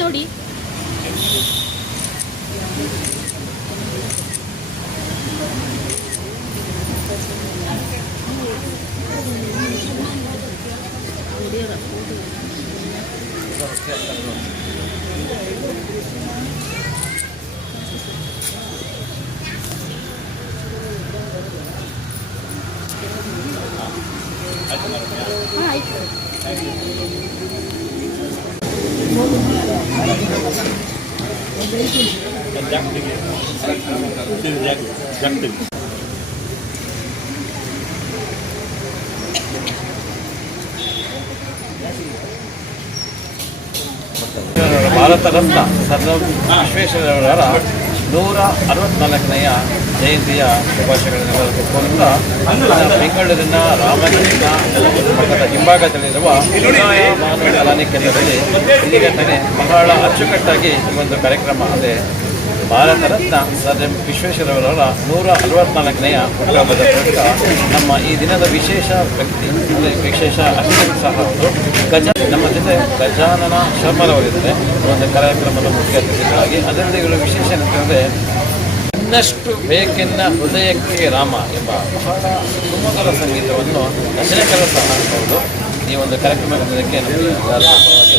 ನೋಡಿ. ಆಯ್ತು. ಭಾರತ ರತ್ನ ಸರ್ ವಿಶ್ವೇಶ್ವರಯ್ಯನವರ 164ನೆಯ ಜಯಂತಿಯ ಶುಭಾಶಯಗಳನ್ನೆಲ್ಲರಿಗೂ ಕೋರುತ್ತಾ ಬೆಂಗಳೂರಿನ ರಾಮಕೃಷ್ಣ ಮಠದ ಹಿಂಭಾಗದಲ್ಲಿರುವ ಕಲಾನಿ ಕೇಂದ್ರದಲ್ಲಿ ಇದೀಗ ತಾನೇ ಬಹಳ ಅಚ್ಚುಕಟ್ಟಾಗಿ ಈ ಒಂದು ಕಾರ್ಯಕ್ರಮ ಅಂದರೆ ಭಾರತ ರತ್ನ ಸರ್ ವಿಶ್ವೇಶ್ವರಯ್ಯನವರ 164ನೆಯ ಹುಟ್ಟುಹಬ್ಬದ ಪ್ರಯುಕ್ತ ನಮ್ಮ ಈ ದಿನದ ವಿಶೇಷ ವ್ಯಕ್ತಿ ಅಂದರೆ ವಿಶೇಷ ಅತಿಥಿಗಳು ಸಹ ನಮ್ಮ ಜೊತೆ ಗಜಾನನ ಶರ್ಮರವರಿದ್ದಾರೆ. ಒಂದು ಕಾರ್ಯಕ್ರಮದ ಮುಖ್ಯ ಅತಿಥಿಗಳಾಗಿ ಅದರಲ್ಲಿ ಇವರು ವಿಶೇಷ ಏನಂತಂದರೆ ಇನ್ನಷ್ಟು ಬೇಕೆನ್ನ ಹೃದಯಕ್ಕೆ ರಾಮ ಎಂಬ ಬಹಳ ಸುಮಧುರ ಸಂಗೀತವನ್ನು ರಚನೆಕಾರ ಸಹ ಅನ್ಬೋದು. ಈ ಒಂದು ಕಾರ್ಯಕ್ರಮಕ್ಕೆ ನಮಗೆ